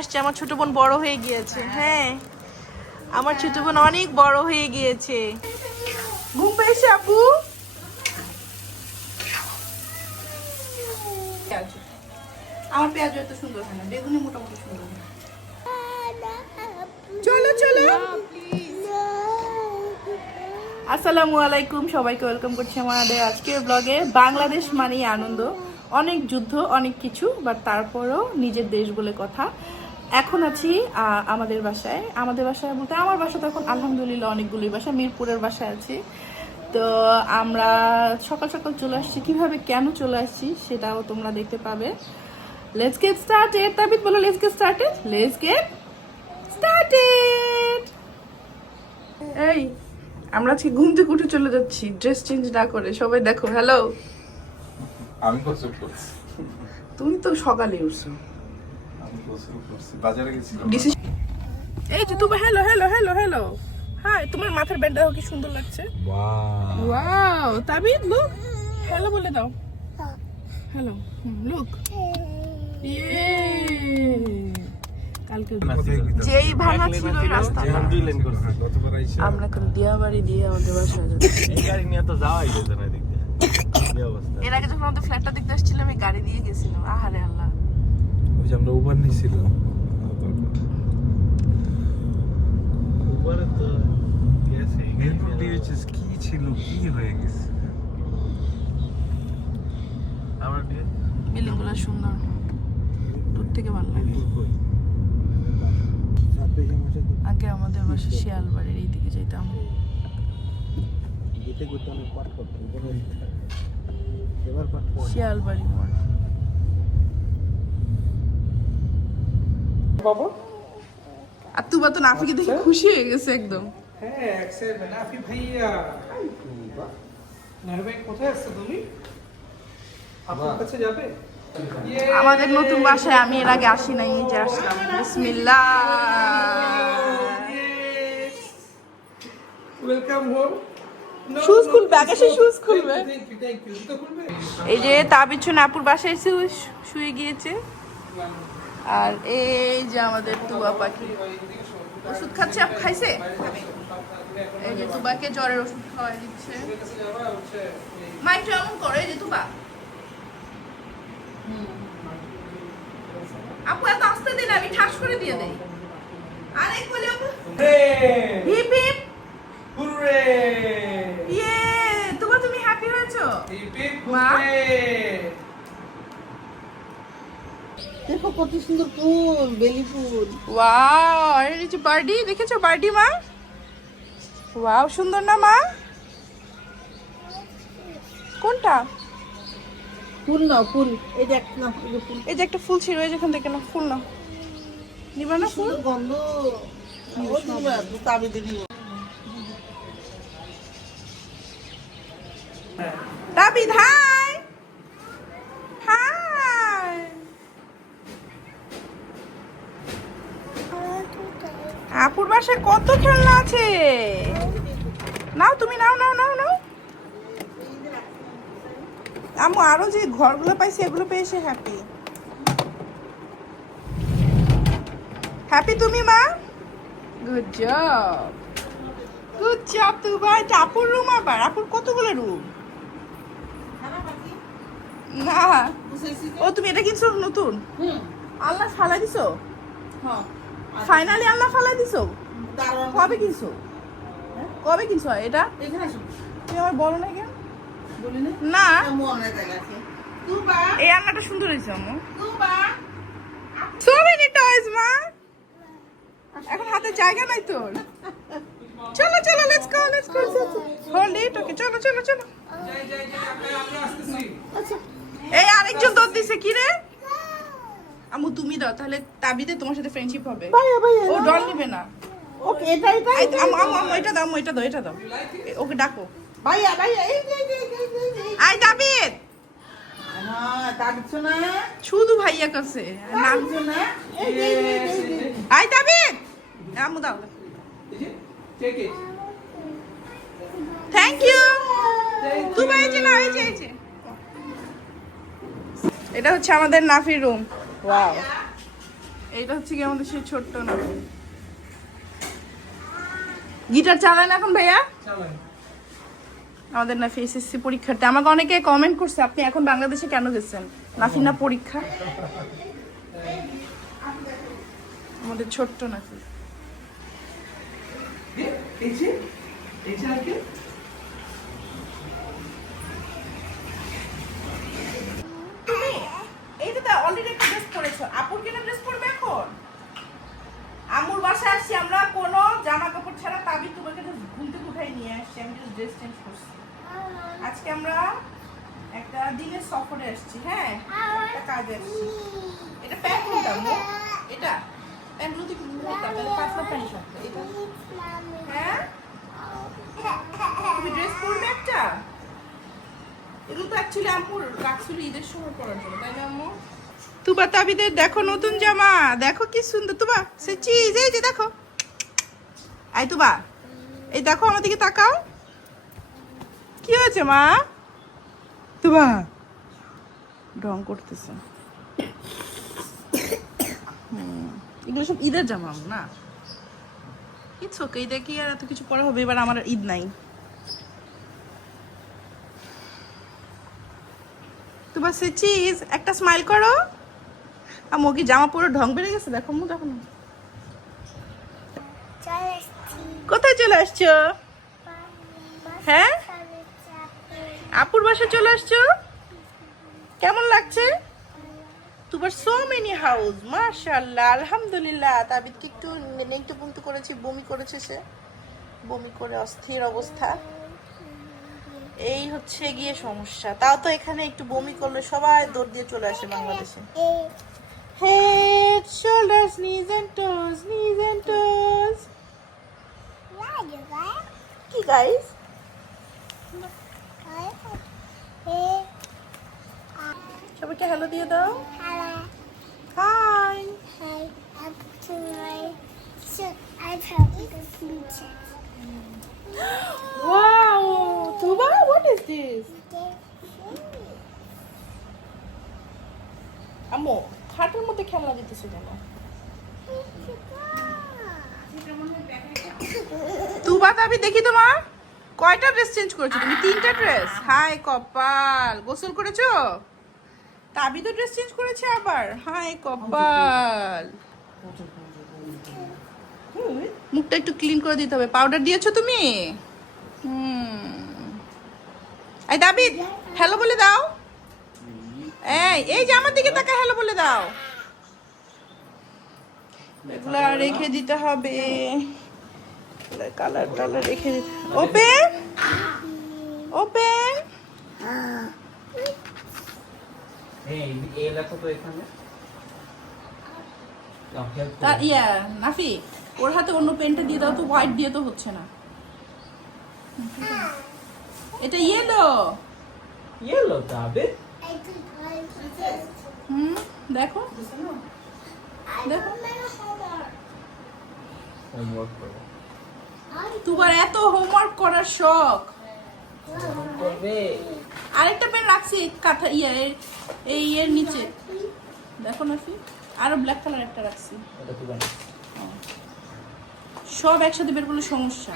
আসছে আমার ছোট বোন বড় হয়ে গিয়েছে। হ্যাঁ আমার ছোট বোন অনেক বড় হয়ে গিয়েছে। ঘুম পেয়েছে আপু? আমার পেঁয়াজ এত সুন্দর হয় না বেগুনি মোটামুটি সুন্দর চলো চলো। আসসালামু আলাইকুম সবাইকে ওয়েলকাম করছি আমাদের আজকের ব্লগে বাংলাদেশ মানেই আনন্দ। অনেক যুদ্ধ অনেক কিছু বাট তারপরও নিজের দেশ বলে কথা। এখন আছি আমাদের বাসায়। আমাদের বাসায় বলতে আমার বাসা তখন আলহামদুলিল্লাহ অনেকগুলোই বাসা। মিরপুরের বাসায় আছি। তো আমরা সকাল সকাল চলে আসছি। কীভাবে কেন চলে আসছি সেটাও তোমরা দেখতে পাবে। লেটস গেট স্টার্টেড তাবিদ বলো let's get started let's get started এই আমরা আজকে ঘুম থেকে উঠে চলে যাচ্ছি। ড্রেস চেঞ্জ না করে। সবাই দেখো হ্যালো আমি তুমি তো সকালে উঠছো। আমি গোসল করছি। বাজারে গেছিলাম। এই যে তুমি hello hello hello hello hi তোমার মাথার ব্যান্ডটা কি সুন্দর লাগছে। ওয়াও তাবিদ লুক হ্যালো বলে দাও। হ্যালো লুক ইয়ে কালকে যেই ভাঙা ছিল ওই রাস্তাটা আমরা এখন দিয়াবাড়ি দিয়ে আমাদের বাসায় যাচ্ছি। এর আগে যখন আমাদের ফ্ল্যাটটা দেখতে আসছিলাম এই গাড়ি দিয়ে গেছিলাম। আহারে আল্লাহ। যে আমরা উবার নিয়েছিলাম এরপর ডিএইচএস কি ছিল কি হয়ে গেছে? গুলো সুন্দর। দূর থেকে ভালো লাগে। আগে আমাদের বাসা শিয়ালবাড়ির এই দিকে যেতাম শিয়ালবাড়ি মোড়। বাবা? আর তুবা তো নাফিকে দেখে খুশি হয়ে গেছে একদম। হ্যাঁ আফি ভাইয়া। ভাই কোথায় আসছো তুমি? আপনার কাছে যাবে? আমাদের নতুন বাসায় আমি এর আগে আসি নাই এই যে আসলাম। বিসমিল্লাহ। ওয়েলকাম হোম খুলবে, আগে সে এই যে তাবিছু নাপুর বাসায় শু- শুয়ে গিয়েছে। আর এই যে আমাদের তুবা পাখি। ওষুধ খাচ্ছে আপ খাইছে? এই যে তুবাকে জ্বরের ওষুধ খাওয়াই দিচ্ছে। মা একটু এমন করো যে তুবা। আপু এত আস্তে দিন আমি ঠাস করে দিয়ে দেই। আরে কোলে আপু। Hip hip. Hooray! Yay Tuba তুমি হ্যাপি হয়েছো? হিপি মা? দেখো কত সুন্দর ফুল বেলি ফুল। ওয়াও আরে যে বার্ডি দেখেছ বার্ডি মা? ওয়াও সুন্দর না মা? কোনটা? ফুল না ফুল। এই দেখ না এই ফুল। এই যে একটা ফুল ছিল এই যেখান থেকে না ফুল না নিবা না ফুল? গন্ধ। ও দিবা দুটো আমি দিবি দাবিদ হাই হাই আপুর বাসায় কত খেলনা আছে নাও তুমি নাও নাও নাও নাও আরও যে ঘরগুলো পাইছে এগুলো পেয়ে সে হ্যাপি হ্যাপি তুমি মা? Good job good job Tuba. এটা আপুর রুম আবার। আপুর কতগুলো রুম না। ও তুমি এটা কিনছো নতুন? হুম। আল্লাহ ফালাই দিছো? হ্যাঁ। ফাইনালি আল্লাহ ফালাই দিছো? কবে কিনছো? কবে কিনছো এটা? এখানে আসো তুমি আমার বলো না বলি না? এই আন্নাটা সুন্দর হয়েছে আমু সো মেনি টয়স মা। এখন হাতে জায়গা নাই তোর। চলো চলো let's go let's go hold it okay চলো চলো চলো। এই আরেকজন দৌড় দিছে কি রে? আমু তুমি দাও তাহলে তাবিদে তোমার সাথে ফ্রেন্ডশিপ হবে। ও ডল নিবে না। ওকে এটা এটা আমু আমু আমু এটা দাও আমু এটা দাও এটা দাও। ওকে ডাকো। ভাইয়া ভাইয়া এই। আই তাবিদ হ্যাঁ তা দিচ্ছো না? শুধু ভাইয়া কাছে তা নাম। আই তাবিদ আমু দাও। থ্যাংক ইউ তুমি এই যে এটা হচ্ছে আমাদের নাফির রুম ওয়াও এইটা হচ্ছে কি আমাদের সেই ছোট্ট না গিটার চালান এখন ভাইয়া? আমাদের না এসএসসি পরীক্ষার্থী আমাকে অনেকে কমেন্ট করছে আপনি এখন বাংলাদেশে কেন গেছেন? নাফি না পরীক্ষা? আমাদের ছোট্ট নাফি। ড্রেস পরেছো আপুর কেন ড্রেস পরবে এখন? আমুর বাসায় আসছি আমরা কোনো জামা কাপড় ছাড়া তাবি তোমাকে ঘুম থেকে উঠাই নিয়ে আসছি। আমি ড্রেস চেঞ্জ করছি। আজকে আমরা একটা দিনের সফরে আসছি হ্যাঁ? একটা কাজে আসছি। এটা প্যান্ট কোনটা? এটা? প্যান্টগুলো তো একটু মোটা তাহলে পাতলা প্যান্ট সবটা এটা? হ্যাঁ? তুমি ড্রেস পরবে একটা? এগুলো তো অ্যাকচুয়ালি আম্মুর রাখছিল ঈদের সময় পরার জন্য, তাই না, আম্মু? তুবা তাবিদের, দেখো নতুন জামা, দেখো কি সুন্দর, তুবা, সে চিজ এই যে দেখো। আই তুবা, এই দেখো আমার দিকে তাকাও। কি হয়েছে মা? তুবা রং করতেছে। এগুলো সব ঈদের জামা না? ইটস ওকে ঈদে কি আর এত কিছু পরা হবে? এবার আমার ঈদ নাই। তোমার সে চিজ একটা স্মাইল করো। আর কি জামা পুরো ঢং বেড়ে গেছে দেখো মু দেখো কোথায় চলে আসছো? হ্যাঁ? আপুর বাসা চলে আসছো? কেমন লাগছে? তোমার সো মেনি হাউস মাশাআল্লাহ আলহামদুলিল্লাহ। তাবিদকে একটু নেংটু পুংটু করেছি বমি করেছে সে। বমি করে অস্থির অবস্থা। এই হচ্ছে গিয়ে সমস্যা। তাও তো এখানে একটু বমি করলে সবাই দৌড় দিয়ে চলে আসে বাংলাদেশে। Head shoulders knees and toes knees and toes কি গাইস সবাইকে হ্যালো দিয়ে দাও। Hi wow Tuba what is this আম্মু খাটের মধ্যে খেলনা দিতেছে কেন? তুবা তাবি দেখি তোমার। কয়টা ড্রেস চেঞ্জ করেছ তুমি? তিনটা ড্রেস হাই কপাল। গোসল করেছ? তাবি তো ড্রেস চেঞ্জ করেছে আবার? হাই কপাল। মুখটা একটু ক্লিন করে দিতে হবে। পাউডার দিয়েছ তুমি? এই দাবিদ হ্যালো বলে দাও। এই এই যে আমার দিকে তাকা হ্যালো বলে দাও। এগুলো রেখে দিতে হবে। কালার টালার রেখে ওপেন ওপেন ইয়া নাফি ওর হাতে অন্য পেনটা দিয়ে দাও তো হোয়াইট দিয়ে তো হচ্ছে না। এটা ইয়েলো Yellow, David. হুম দেখো। দেখো। Homework করো। তোমার এত হোমওয়ার্ক করার শখ। আরেকটা পেন রাখছি কাঁথা ইয়া এর- এই ইয়ের নিচে। দেখো নাফি আরও ব্ল্যাক কালার একটা রাখছি? সব একসাথে বের করলে সমস্যা।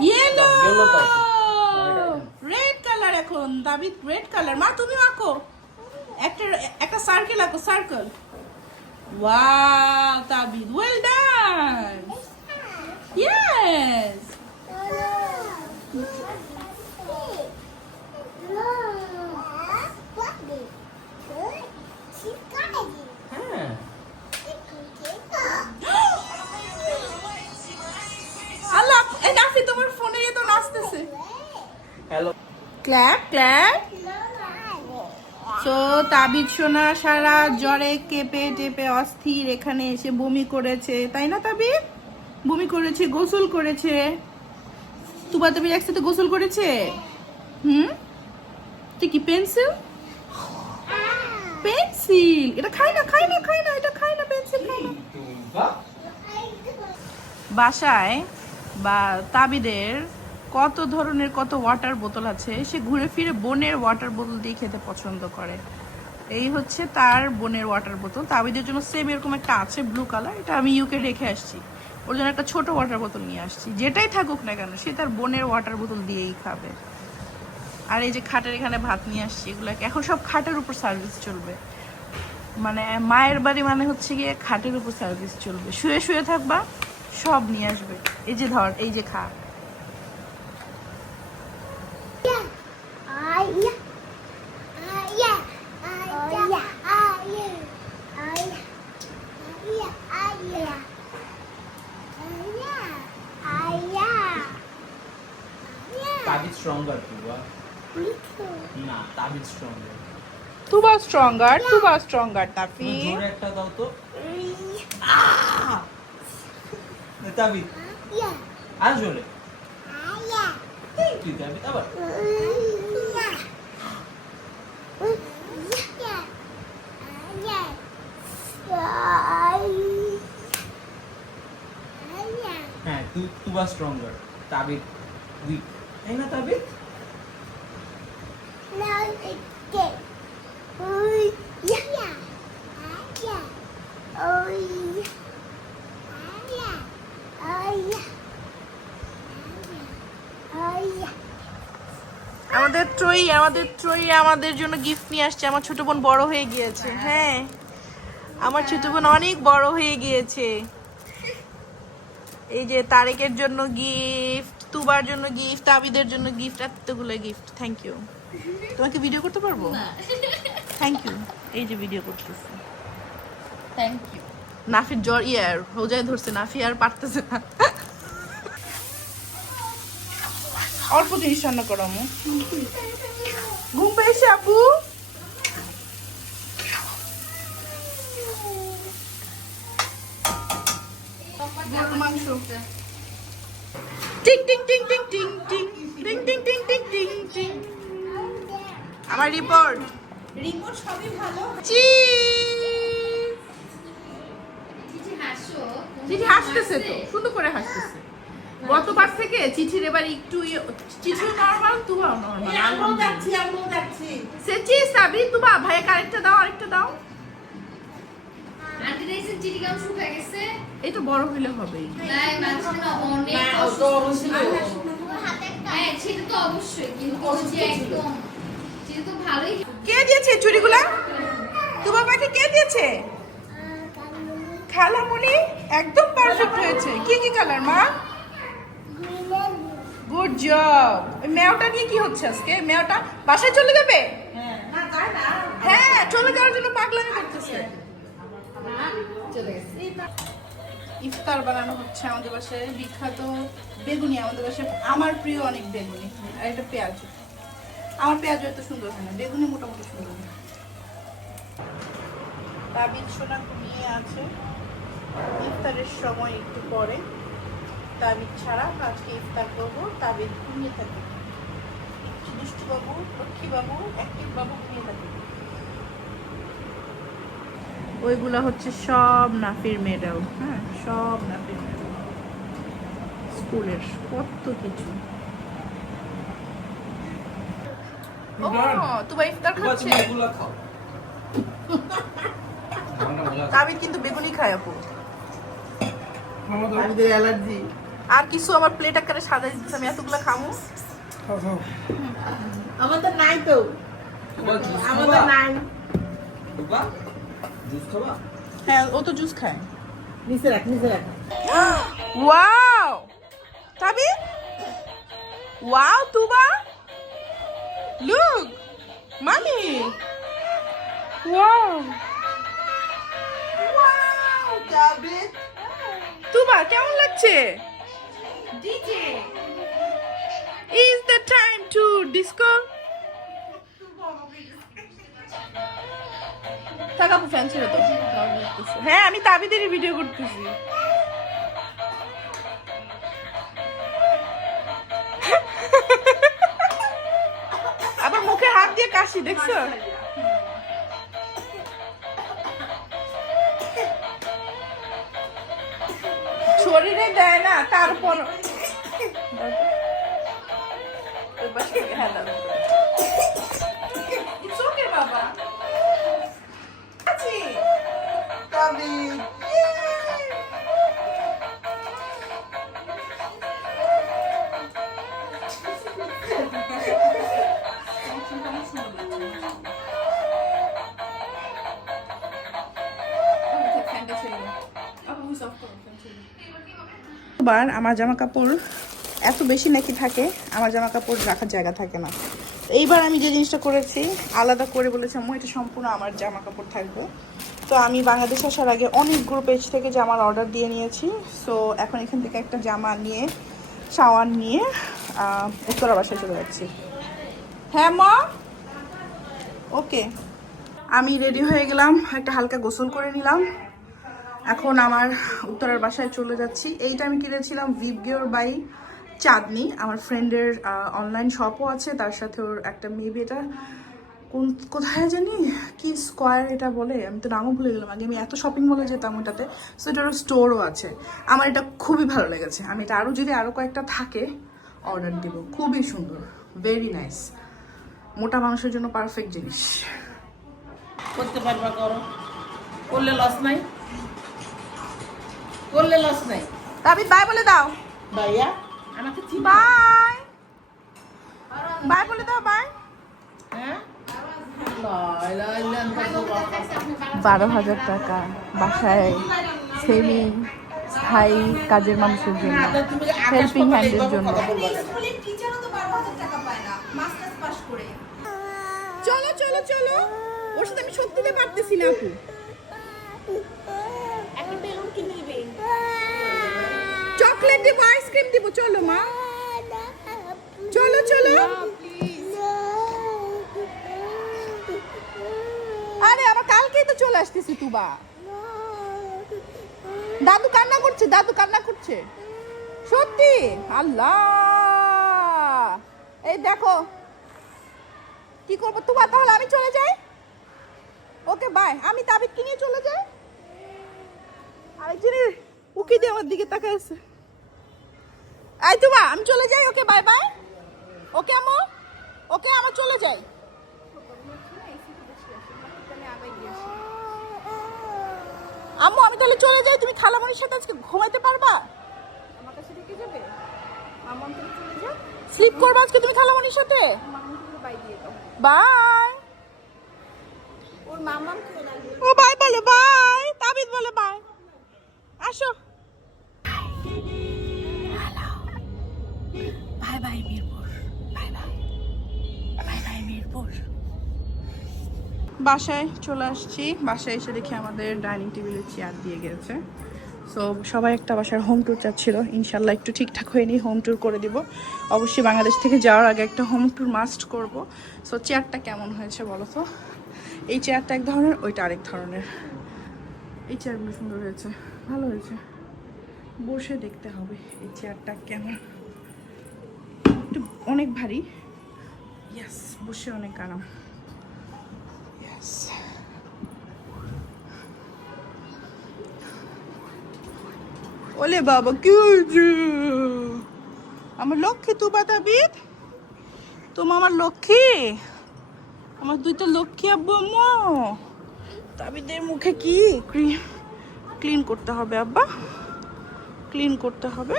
ইয়েলো রেড কালার এখন দাবিদ রেড কালার মা তুমি আঁকো। একটা একটা সার্কেল আঁকো circle wow Tabid well done yes হ্যাঁ। আল্লাহ এই নাফি তোমার ফোনে তো নাচতেছে Hello. ক্ল্যাপ ক্ল্যাপ তো তাবিদ সোনা সারা জ্বরে কেঁপে টেপে অস্থির এখানে এসে বমি করেছে। তাই না তাবিদ বমি করেছে গোসল করেছে। তুবা তাবিদ একসাথে গোসল করেছে? হুম? তুই কি পেন্সিল? পেন্সিল! এটা খাই না খাই না খাই না এটা খাই না পেন্সিল খাই না। বাসায় বা তাবিদের কত ধরনের কত ওয়াটার বোতল আছে, সে ঘুরে ফিরে বনের ওয়াটার বোতল দিয়ে খেতে পছন্দ করে। এই হচ্ছে তার বোনের ওয়াটার বোতল তাবিদের জন্য সেম এরকম একটা আছে ব্লু কালার এটা আমি ইউকে রেখে আসছি। ওর জন্য একটা ছোট ওয়াটার বোতল নিয়ে আসছি। যেটাই থাকুক না কেন, সে তার বোনের ওয়াটার বোতল দিয়েই খাবে। আর এই যে খাটের এখানে ভাত নিয়ে আসছি, এগুলোকে। এখন সব খাটের উপর সার্ভিস চলবে। মানে মায়ের বাড়ি মানে হচ্ছে গিয়ে খাটের উপর সার্ভিস চলবে। শুয়ে শুয়ে থাকবা, সব নিয়ে আসবে। এই যে ধর, এই যে খা Tabi's stronger, Tuba. Me too. Nah, Tabi's stronger. Tuba stronger, yeah. Tuba stronger, Tafi. জোরে একটা দাও তো। তাবি। আর জোরে। তুই তাবি আবার। হ্যাঁ তু তুবা স্ট্রঙ্গার তাবিদ উইক তাই না তাবিদ Oh, yeah. ট্রই আমাদের ট্রই আমাদের জন্য গিফট নিয়ে আসছে। আমার ছোট বোন বড় হয়ে গিয়েছে। হ্যাঁ আমার ছোট বোন অনেক বড় হয়ে গিয়েছে। এই যে তারেকের জন্য গিফট তুবার জন্য গিফট তাবিদের জন্য গিফট এতগুলো গিফট থ্যাংক ইউ তোমাকে ভিডিও করতে পারব? থ্যাংক ইউ এই যে ভিডিও করতেছি। থ্যাংক ইউ নাফির জ্বর ইয়ার হোজায় ধরছে নাফি আর পারতেছে না। অল্প জিনিস রান্না করো আমু ঘুম পেয়েছে আপু মাংস টিং টিং টিং টিং টিং টিং টিং টিং টিং টিং টিং টিং আমার রিপোর্ট রিপোর্ট সবই ভালো চি চিঠি হাসতেছে তো সুন্দর করে হাসতেছে গতবার থেকে চিঠির এবার একটু ইয়ে- চিঠি নর্মাল তুবাও নর্মাল আমরাও যাচ্ছি আমরাও যাচ্ছি। সেচি সাবি তুবা আরেকটা দাও আরেকটা দাও। আন্টি দেখছেন চিঠি কেমন শুকিয়ে গেছে? এই তো বড় তাই মাঝখানে অনেক হ্যাঁ, অসুস্থ হ্যাঁ সেটা তো অবশ্যই কিন্তু অসুস্থ যে ছিল। একদম সেটা তো ভালোই কে দিয়েছে চুড়িগুলা? তুবা পাখি কে দিয়েছে? খালামুনি একদম পারফেক্ট হয়েছে। কি কি কালার মা? গুড জব মেওটা নিয়ে কি হচ্ছে আজকে? মেওটা বাসায় চলে যাবে? হ্যাঁ হ্যাঁ চলে যাওয়ার জন্য পাগলামি করতেছে। চলে গেছে ইফতার বানানো হচ্ছে আমাদের বাসায়। বিখ্যাত বেগুনি আমাদের বাসায়। আমার প্রিয় অনেক বেগুনি। আর এটা পেঁয়াজ। আমার পেঁয়াজ এত সুন্দর হয় না। বেগুনি মোটামুটি সুন্দর হয়। সোনা ঘুমিয়ে আছে। ইফতারের সময় একটু পরে। তাবিজ ছাড়া আজকে ইফতার করব তাবিজ ঘুমিয়ে থাকে। দুষ্টু বাবু লক্ষ্মী বাবু ঘুমিয়ে থাকে। ওইগুলা হচ্ছে সব নাফির মেডেল হ্যাঁ? সব নাফির মেডেল স্কুলের কত কিছু। ও তোমার ইফতার খাচ্ছে। তাবিদ কিন্তু বেগুনি খায় আপু। আমাদের অ্যালার্জি। আর কিছু আমার প্লেট আকারে সাজাই দিচ্ছে আমি এতগুলো খামু। আমাদের নাই তো। তুবা জুস আমাদের নাই। তুবা জুস খাবা? হ্যাঁ ও তো জুস খায়। নিচে রাখ নিচে রাখ। Wow! Tabid wow Tuba? Look মামি। ওয়াও। ওয়াও জাবেদ তুবা কেমন লাগছে? Is the time to disco? টাকা ফ্যান ছিল তো হ্যাঁ আমি তাবিদেরই ভিডিও করতেছি। আবার মুখে হাত দিয়ে কাশি দেখছ? শরীরে দেয় না তারপর Hello. It's okay, Baba. Daddy. Daddy. আমার জামা কাপড় এত বেশি নাকি থাকে? আমার জামা কাপড় রাখার জায়গা থাকে না। এইবার আমি যে জিনিসটা করেছি, আলাদা করে বলেছি, আম্মু, এটা সম্পূর্ণ আমার জামা কাপড় থাকবে। তো আমি বাংলাদেশ আসার আগে অনেকগুলো পেজ থেকে জামার অর্ডার দিয়ে নিয়েছি। সো এখন এখান থেকে একটা জামা নিয়ে, শাওয়ার নিয়ে উত্তরা বাসায় চলে যাচ্ছি। হ্যাঁ মা? ওকে। আমি রেডি হয়ে গেলাম, একটা হালকা গোসল করে নিলাম। এখন আমার উত্তরার বাসায় চলে যাচ্ছি। এইটা আমি কিনেছিলাম ভিভ গিওর বাই চাঁদনি আমার ফ্রেন্ডের অনলাইন শপও আছে তার সাথে ওর একটা মেবি এটা কোন কোথায় জানি? কি স্কোয়ার এটা বলে? আমি তো নামও ভুলে গেলাম আগে আমি এত শপিং মলে যেতাম ওটাতে সো এটারও স্টোরও আছে। আমার এটা খুবই ভালো লেগেছে। আমি এটা আরও যদি আরও কয়েকটা থাকে অর্ডার দিব। খুবই সুন্দর ভেরি নাইস মোটা মানুষের জন্য পারফেক্ট জিনিস। করতে পারবা করো। করলে লস নাই। করলে লস নাই। তাবিদ বাই বলে দাও। ভাইয়া। আমাকে চিন। বাই। বাই বলে দাও বাই। হ্যাঁ? বারো হাজার টাকা বাসায় সেভিং স্থায়ী কাজের মানুষের জন্য হেল্পিং পাতাল হ্যান্ডের জন্য। চলো চলো চলো। ওর সাথে আমি সত্যিতে পারতেছি না আপু চকলেট দিব আইসক্রিম দিব। চলো, মা। চলো চলো। আরে, আবার কালকেই তো চলে আসতেছি, তুবা। দাদু কান্না করছে, দাদু কান্না করছে। সত্যি? আল্লাহ। এই দেখো। কি করব? তুবা, তাহলে আমি চলে যাই? ওকে বাই আমি তাবিদ কিনে চলে যাই? আরেকজনের উকি দিয়ে আমার দিকে তাকায় আছে। এই তুবা আমি চলে যাই ওকে বাই বাই ওকে আমো ওকে আমার চলে যাই। আম্মু আমি তাহলে চলে যাই তুমি খালামণির সাথে আজকে ঘুমাইতে পারবা? আমার কাছে যাবে? তুমি চলে যাও। স্লিপ করবা আজকে তুমি খালামণির সাথে? By or Mamam O bye বলে বাই তাবিদ বলে বাই আসো। Bye Mirpur bye bye bye bye Mirpur বাসায় চলে আসছি। বাসায় এসে দেখি আমাদের ডাইনিং টেবিলে চেয়ার দিয়ে গেছে। সো সবাই একটা বাসার হোম ট্যুর চাচ্ছিল। ইনশাল্লাহ একটু ঠিকঠাক হয়ে নিই হোম ট্যুর করে দিব। অবশ্যই বাংলাদেশ থেকে যাওয়ার আগে একটা হোম ট্যুর মাস্ট করব। সো চেয়ারটা কেমন হয়েছে বলো তো? এই চেয়ারটা এক ধরনের, ওইটা আরেক ধরনের। এই চেয়ারগুলো সুন্দর হয়েছে। ভালো হয়েছে। বসে দেখতে হবে এই চেয়ারটা কেমন। অনেক ভারী। ইয়াস বসে অনেক আরাম। ইয়াস ওলে বাবা কি হয়েছে? আমার লক্ষ্মী তু বাতাবিদ? তুমি আমার লক্ষ্মী? আমার দুইটা লক্ষ্মী আব্বু আম্মু। তাবিদের মুখে কি? ক্রিম ক্লিন করতে হবে আব্বা। ক্লিন করতে হবে।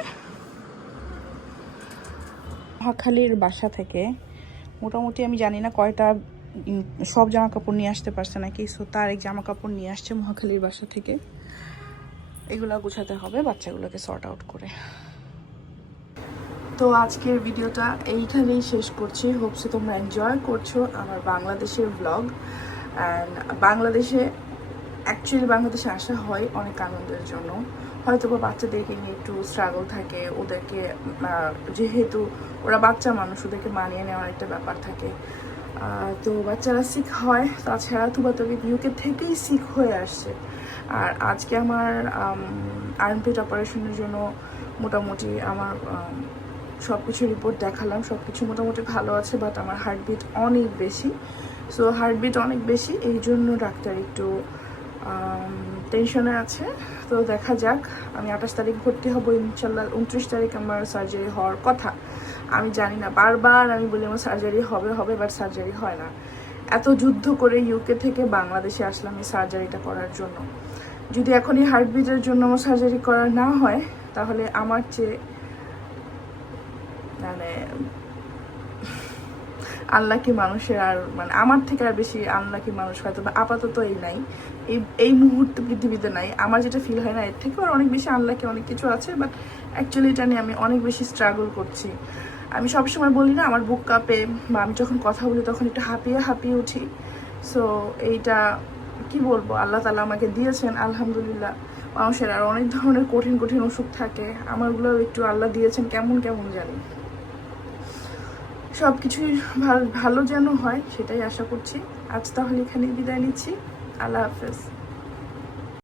মহাখালীর বাসা থেকে, মোটামুটি আমি জানি না কয়টা সব জামা কাপড় নিয়ে আসতে পারছে নাকি সো তার এক জামা কাপড় নিয়ে আসছে মহাখালীর বাসা থেকে। এগুলো গুছাতে হবে, বাচ্চাগুলোকে সর্ট আউট করে। তো আজকের ভিডিওটা এইখানেই শেষ করছি। হোপসে তোমরা এনজয় করছ আমার বাংলাদেশের ব্লগ অ্যান্ড বাংলাদেশে অ্যাকচুয়ালি বাংলাদেশে আসা হয় অনেক আনন্দের জন্য। হয়তো বা বাচ্চাদেরকে নিয়ে একটু স্ট্রাগল থাকে, ওদেরকে যেহেতু ওরা বাচ্চা মানুষ, ওদেরকে মানিয়ে নেওয়ার একটা ব্যাপার থাকে। তো বাচ্চারা শিখ হয়, তাছাড়া তুবা তবে ইউকে থেকেই শিখ হয়ে আসছে। আর আজকে আমার আর্মপিট অপারেশনের জন্য মোটামুটি আমার সব কিছু রিপোর্ট দেখালাম। সব কিছু মোটামুটি ভালো আছে বাট আমার হার্টবিট অনেক বেশি। সো হার্টবিট অনেক বেশি এই জন্য ডাক্তার একটু টেনশনে আছে। তো দেখা যাক। আমি আঠাশ তারিখ ভর্তি হব, ইনশাল্লাহ উনত্রিশ তারিখ আমার সার্জারি হওয়ার কথা। আমি জানি না, বারবার আমি বলি আমার সার্জারি হবে হবে বাট সার্জারি হয় না। এত যুদ্ধ করে ইউকে থেকে বাংলাদেশে আসলাম এই সার্জারিটা করার জন্য। যদি এখন এই হার্টবিটের জন্য আমার সার্জারি করা না হয়, তাহলে আমার চেয়ে মানে আনলাকি মানুষের আর মানে আমার থেকে আর বেশি আনলাকি মানুষ হয়তো বা আপাতত এই নাই। এই এই মুহূর্তে পৃথিবীতে নাই। আমার যেটা ফিল হয় না, এর থেকেও আর অনেক বেশি আনলাকি অনেক কিছু আছে বাট অ্যাকচুয়ালি এটা নিয়ে আমি অনেক বেশি স্ট্রাগল করছি। আমি সবসময় বলি না, আমার বুক কাপে বা আমি যখন কথা বলি তখন একটু হাঁপিয়ে হাঁপিয়ে উঠি। সো এইটা কি বলব? আল্লাহ তালা আমাকে দিয়েছেন, আলহামদুলিল্লাহ। মানুষের আর অনেক ধরনের কঠিন কঠিন অসুখ থাকে। আমারগুলো একটু আল্লাহ দিয়েছেন, কেমন কেমন জানি। সব কিছুই ভালো যেন হয়, সেটাই আশা করছি। আজ তাহলে এখানে বিদায় নিচ্ছি। আল্লাহ হাফেজ।